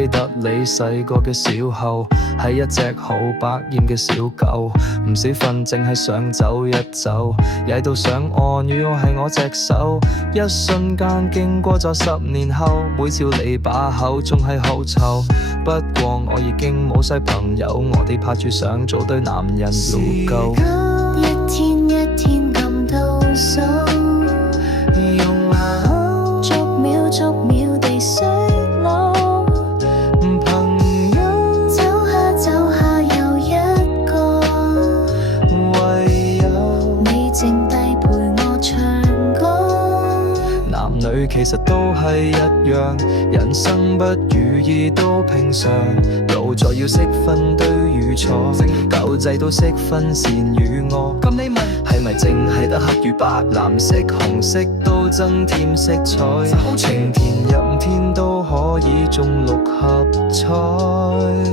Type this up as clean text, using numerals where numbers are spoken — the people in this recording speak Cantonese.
記得你細個嘅小後，係一隻好百厭嘅小狗，唔使瞓淨係想走一走，曳到上岸與我係我隻手，一瞬間經過咗10年後，每朝你把口仲係好臭，不過我已經冇晒朋友，我哋拍住想做對男人老狗，一天一天咁倒數，用下口逐秒地衰老，朋友走下又一個，唯有你靜低陪我唱歌。男女其實都係一樣，人生不如意都平常，老咗要識分對與錯，狗仔都識分善與惡。咁你問係咪淨係得黑與白，藍色紅色都增添色彩，晴天陰天都可以中6合彩。